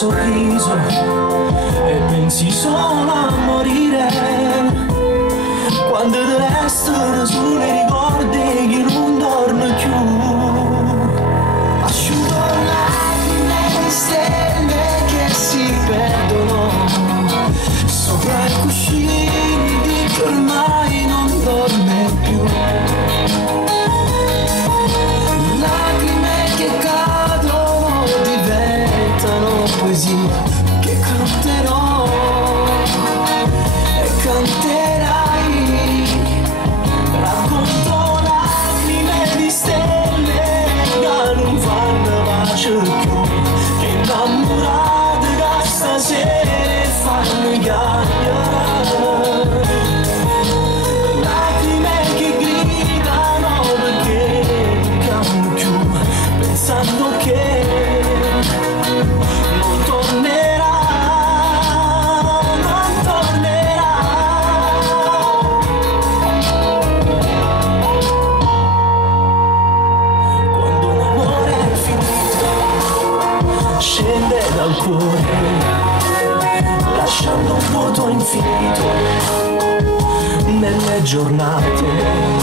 sorriso e pensi solo a morire, quando del resto solo ricordi che non torna più. Asciugo lacrime di stelle che si perdono sopra i cuscini di chi ormai non dorme più. Lacrime che cadono diventano poesia che canterò e canterai. Racconto lacrime di stelle che non fanno pace più, che innamorate che stasera fanno chiacchierare. Lacrime che gridano perché non chiamano più, pensando che non tornerà, non tornerà. Quando un amore è finito scende dal cuore, lasciando un vuoto infinito nelle giornate.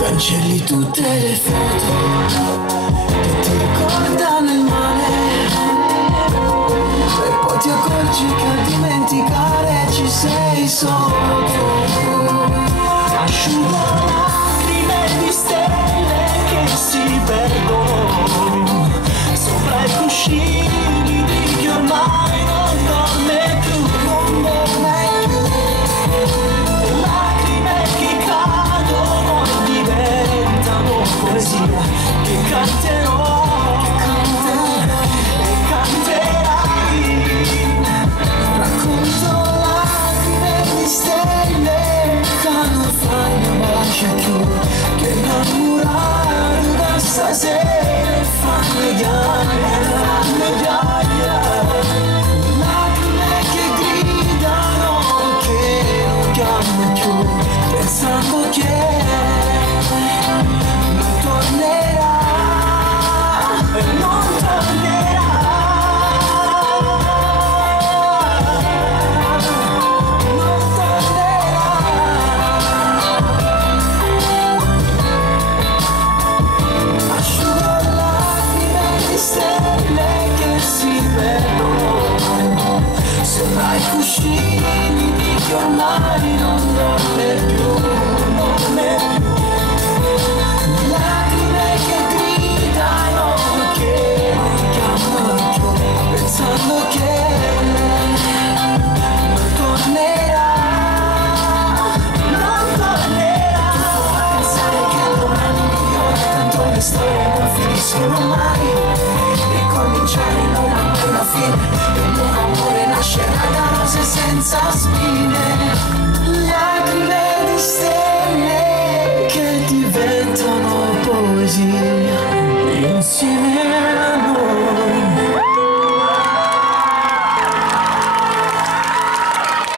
Cancelli tutte le foto che ti ricordano il male e poi ti accorgi che a dimenticare ci sei solo tu. Asciugo lacrime di stelle che si perdono sopra i cuscini di chi ormai non dorme più, non dorme più. Lacrime che cadono e diventano poesia che canterò e canterai. Racconto lacrime di stelle che non fanno pace più, che innamorate da stasera fanno chiacchiere. Lacrime che gridano che non chiamano più, pensando che non tornerà e non tornerà. Non tornerà. Asciugo lacrime di stelle che si perdono sopra i cuscini di chi ormai non dorme più, non dorme più. Lacrime che gridano che non chiamano più, pensando che non tornerà, non tornerà. Pensare che domani migliore, tanto le storie non finiscono mai, ricominciare non ha mai una fine, e un buon amore nascerà da rose senza spine. Lacrime di